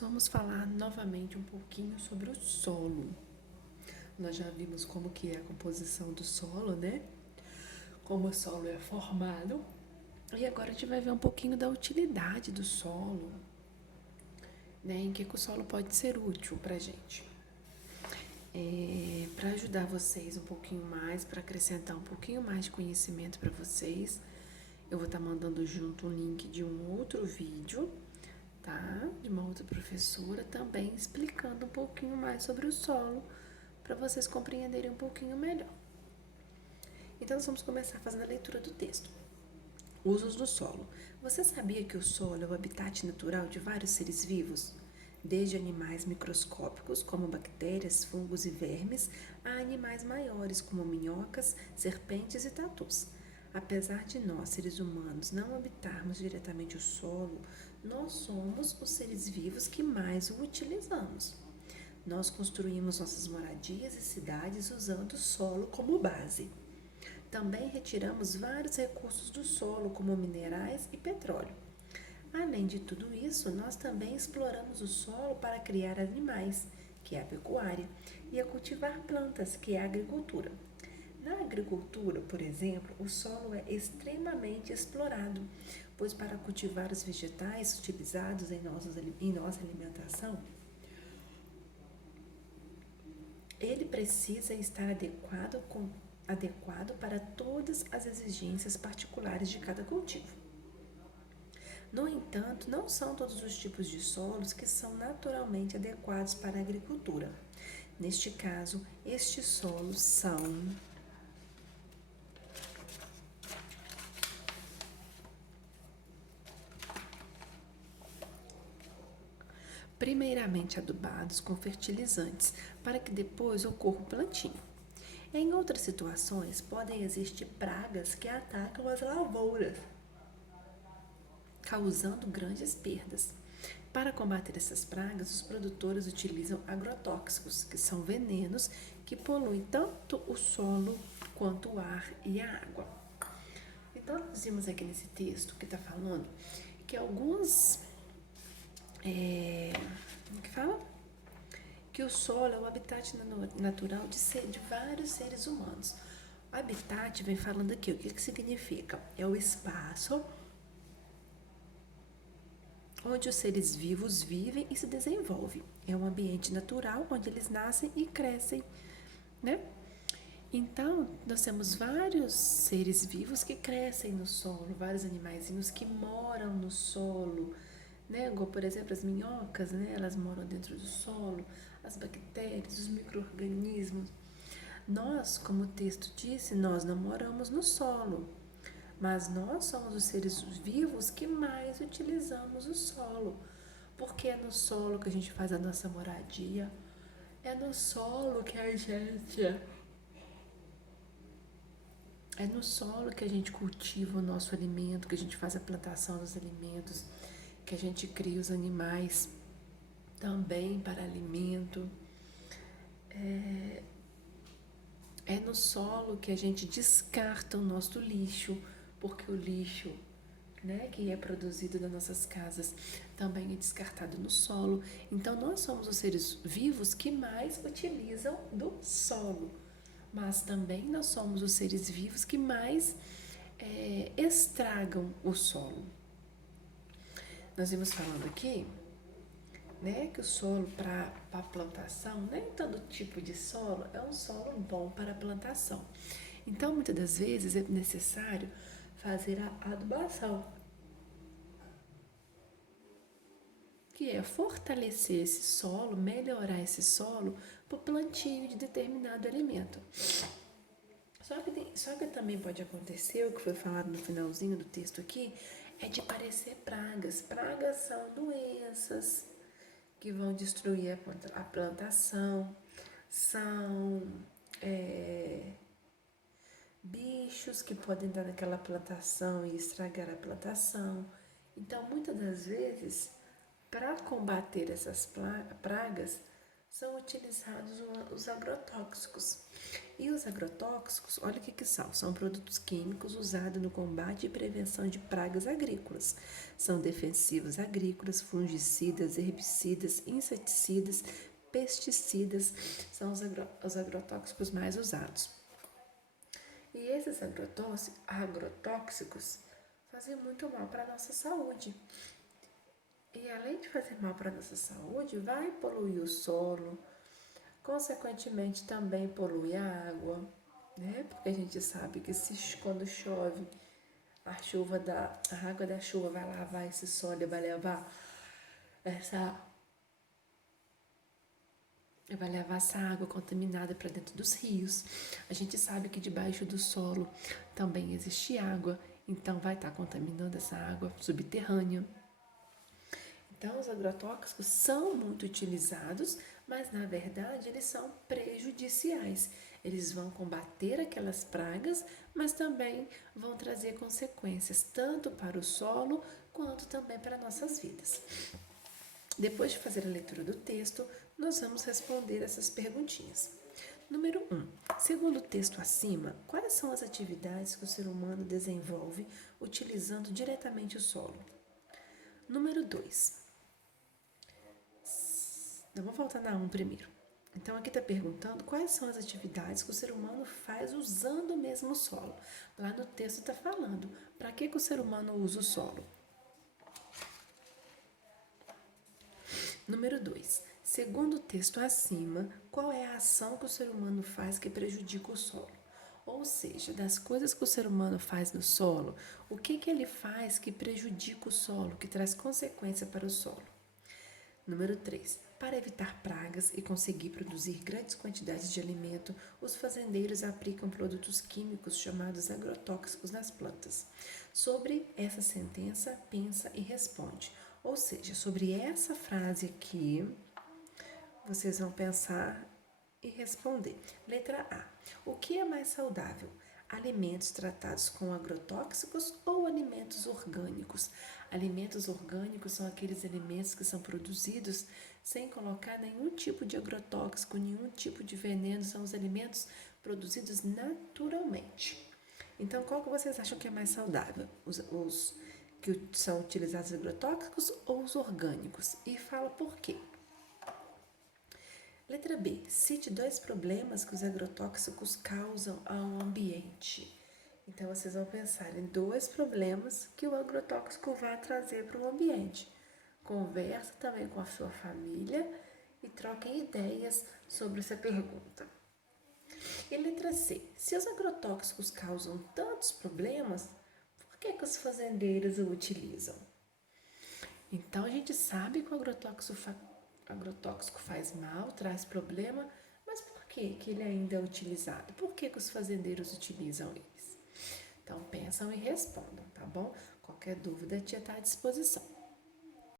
Vamos falar novamente um pouquinho sobre o solo. Nós já vimos como que é a composição do solo, né? Como o solo é formado. E agora a gente vai ver um pouquinho da utilidade do solo, né? Em que o solo pode ser útil pra gente. Para ajudar vocês um pouquinho mais, para acrescentar um pouquinho mais de conhecimento para vocês, eu vou estar mandando junto um link de um outro vídeo, tá? De uma outra professora também explicando um pouquinho mais sobre o solo para vocês compreenderem um pouquinho melhor. Então, nós vamos começar fazendo a leitura do texto. Usos do solo. Você sabia que o solo é o habitat natural de vários seres vivos? Desde animais microscópicos, como bactérias, fungos e vermes, a animais maiores, como minhocas, serpentes e tatus. Apesar de nós, seres humanos, não habitarmos diretamente o solo, nós somos os seres vivos que mais o utilizamos. Nós construímos nossas moradias e cidades usando o solo como base. Também retiramos vários recursos do solo, como minerais e petróleo. Além de tudo isso, nós também exploramos o solo para criar animais, que é a pecuária, e a cultivar plantas, que é a agricultura. Na agricultura, por exemplo, o solo é extremamente explorado, pois para cultivar os vegetais utilizados em nossa alimentação, ele precisa estar adequado para todas as exigências particulares de cada cultivo. No entanto, não são todos os tipos de solos que são naturalmente adequados para a agricultura. Neste caso, estes solos são primeiramente adubados com fertilizantes para que depois ocorra o plantio. Em outras situações, podem existir pragas que atacam as lavouras, causando grandes perdas. Para combater essas pragas, os produtores utilizam agrotóxicos, que são venenos que poluem tanto o solo quanto o ar e a água. Então, nós vimos aqui nesse texto que está falando que alguns. Que fala? Que o solo é o habitat natural de vários seres humanos. O habitat vem falando aqui, o que significa? É o espaço onde os seres vivos vivem e se desenvolvem. É um ambiente natural onde eles nascem e crescem, né? Então, nós temos vários seres vivos que crescem no solo, vários animaizinhos que moram no solo, né? Igual, por exemplo, as minhocas, né? Elas moram dentro do solo, as bactérias, os micro-organismos. Nós, como o texto disse, nós não moramos no solo, mas nós somos os seres vivos que mais utilizamos o solo, porque é no solo que a gente faz a nossa moradia, é no solo que a gente é no solo que a gente cultiva o nosso alimento, que a gente faz a plantação dos alimentos, que a gente cria os animais também para alimento. É no solo que a gente descarta o nosso lixo, porque o lixo, né, que é produzido nas nossas casas também é descartado no solo. Então nós somos os seres vivos que mais utilizam do solo, mas também nós somos os seres vivos que mais estragam o solo. Nós vimos falando aqui, né, que o solo para a plantação, nem todo tipo de solo é um solo bom para a plantação. Então, muitas das vezes é necessário fazer a adubação, que é fortalecer esse solo, melhorar esse solo para o plantio de determinado alimento. Só que também pode acontecer, o que foi falado no finalzinho do texto aqui, é de aparecer pragas. Pragas são doenças que vão destruir a plantação, são bichos que podem entrar naquela plantação e estragar a plantação. Então, muitas das vezes, para combater essas pragas, são utilizados os agrotóxicos. E os agrotóxicos, olha o que são. São produtos químicos usados no combate e prevenção de pragas agrícolas. São defensivos agrícolas, fungicidas, herbicidas, inseticidas, pesticidas. São os agrotóxicos mais usados. E esses agrotóxicos fazem muito mal para a nossa saúde. E além de fazer mal para a nossa saúde, vai poluir o solo, consequentemente também polui a água, né? Porque a gente sabe que quando chove, a água da chuva vai lavar esse solo e vai levar essa água contaminada para dentro dos rios. A gente sabe que debaixo do solo também existe água, então vai estar contaminando essa água subterrânea. Então, os agrotóxicos são muito utilizados, mas na verdade eles são prejudiciais. Eles vão combater aquelas pragas, mas também vão trazer consequências tanto para o solo quanto também para nossas vidas. Depois de fazer a leitura do texto, nós vamos responder essas perguntinhas. Número 1. Segundo o texto acima, quais são as atividades que o ser humano desenvolve utilizando diretamente o solo? Número 2. Vamos voltar na 1 primeiro. Então, aqui está perguntando quais são as atividades que o ser humano faz usando mesmo o solo. Lá no texto está falando para que o ser humano usa o solo. Número 2. Segundo o texto acima, qual é a ação que o ser humano faz que prejudica o solo? Ou seja, das coisas que o ser humano faz no solo, o que ele faz que prejudica o solo, que traz consequência para o solo? Número 3. Para evitar pragas e conseguir produzir grandes quantidades de alimento, os fazendeiros aplicam produtos químicos chamados agrotóxicos nas plantas. Sobre essa sentença, pensa e responde. Ou seja, sobre essa frase aqui, vocês vão pensar e responder. Letra A. O que é mais saudável? Alimentos tratados com agrotóxicos ou alimentos orgânicos? Alimentos orgânicos são aqueles alimentos que são produzidos sem colocar nenhum tipo de agrotóxico, nenhum tipo de veneno, são os alimentos produzidos naturalmente. Então, qual que vocês acham que é mais saudável? Os que são utilizados agrotóxicos ou os orgânicos? E fala por quê. Letra B. Cite 2 problemas que os agrotóxicos causam ao ambiente. Então, vocês vão pensar em 2 problemas que o agrotóxico vai trazer para o ambiente. Conversa também com a sua família e troquem ideias sobre essa pergunta. E letra C. Se os agrotóxicos causam tantos problemas, por que os fazendeiros o utilizam? Então, a gente sabe que o agrotóxico faz mal, traz problema, mas por que ele ainda é utilizado? Por que os fazendeiros utilizam eles? Então, pensam e respondam, tá bom? Qualquer dúvida, a tia está à disposição.